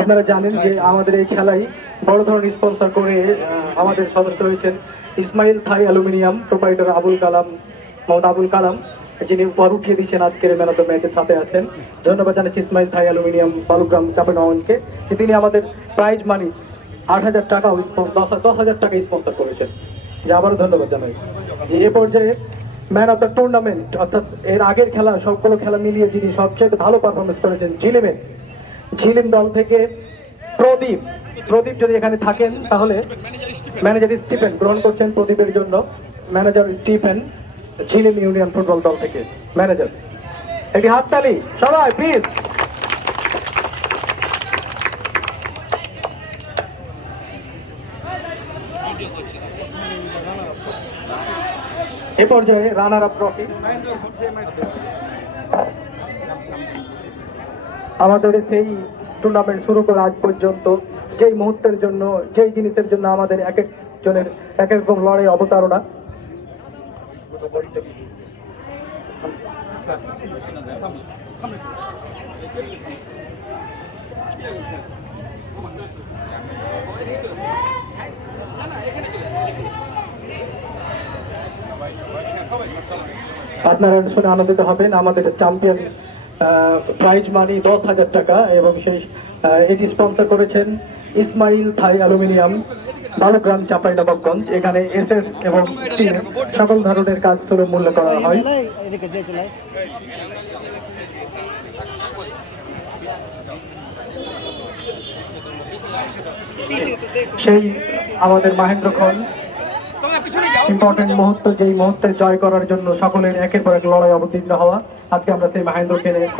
আপনারা জানেন যে আমাদের এই খেলায় বড় ধরনের স্পন্সর করে আমাদের সদস্য হয়েছেন Ismail Thai aluminium proprietor Abul Kalam Mohammad Abul Kalam যিনি উপহার উঠিয়ে দিচ্ছেন আজকের ম্যান অফ দ্য ম্যাচের সাথে আছেন। ধন্যবাদ জানাচ্ছি ইসমাইল থাই অ্যালুমিনিয়াম বালুগ্রাম চাপানকে যে তিনি আমাদের প্রাইজ মানি আট হাজার টাকা দশ দশ হাজার টাকা স্পন্সর করেছেন। যে আবারও ধন্যবাদ জানাই। যে এ পর্যায়ে ম্যান অফ দ্য টুর্নামেন্ট অর্থাৎ এর আগের খেলা, সবগুলো খেলা মিলিয়ে যিনি সবচেয়ে ভালো পারফরমেন্স করেছেন ঝিলিমেন ঝিলিম দল থেকে প্রদীপ। প্রদীপ যদি এখানে থাকেন, তাহলে ম্যানেজার স্টিফেন গ্রহণ করছেন প্রদীপের জন্য। Manager Stephen, Jhilim union football দল থেকে ম্যানেজার একটি হাততালি, সবাই প্লিজ এ পর্যায়ে রানার আপ ট্রফি আমাদের সেই টুর্নামেন্ট শুরু করে আজ পর্যন্ত, যেই মুহূর্তের জন্য, যেই জিনিসের জন্য আমাদের এক এক জনের, এক এক রকম লড়াই অবতারণা। আপনারা শুনে আনন্দিত হবেন আমাদের চ্যাম্পিয়ন প্রাইজ মানি দশ হাজার টাকা এবং সেই এটি স্পন্সর করেছেন ইসমাইল থাই অ্যালুমিনিয়াম, বালুগ্রাম চাপাই নবাবগঞ্জ এখানে এস এস এবং সকল ধরনের কাজ সুলভ মূল্য করা হয়। সেই আমাদের মাহেন্দ্র খন ইম্পর্টেন্ট মুহূর্ত, যেই মুহূর্তে জয় করার জন্য সকলের একের পর এক লড়াই অবতীর্ণ হওয়া, আজকে আমরা সেই মাহেন্দ্রকে